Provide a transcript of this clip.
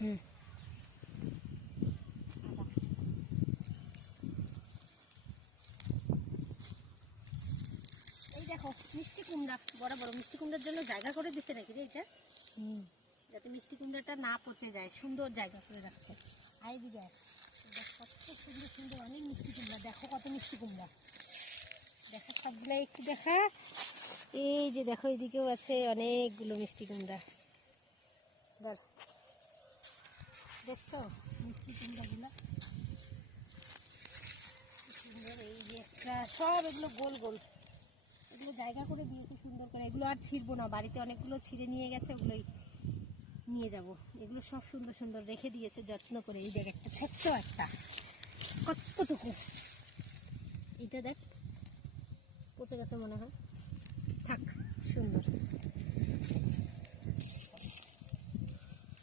হুম, এই দেখো মিষ্টি কুমড়া, বড় বড় মিষ্টি কুমড়ার জন্য জায়গা করে দিছে নাকি রে এটা, যাতে মিষ্টি কুমড়াটা না পচে যায়, সুন্দর জায়গা করে রাখছে। আই দিকে কত সুন্দর সুন্দর অনেক মিষ্টি কুমড়া, দেখো কত মিষ্টি কুমড়া, দেখা সবগুলো একটু দেখা। এই যে দেখো এদিকেও আছে অনেকগুলো মিষ্টি কুমড়া, দেখছো মিষ্টি কুমড়াগুলো সুন্দর। এই যে একটা সব এগুলো গোল গোল, এগুলো জায়গা করে দিয়েছে সুন্দর করে, এগুলো আর ছিঁড়বো না, বাড়িতে অনেকগুলো ছিঁড়ে নিয়ে গেছে, ওগুলোই নিয়ে যাব। এগুলো সব সুন্দর সুন্দর রেখে দিয়েছে যত্ন করে। এই দেখ একটা ছোট্ট একটা, কতটুকু, এটা দেখ পচে গেছে মনে হয়, থাক সুন্দর।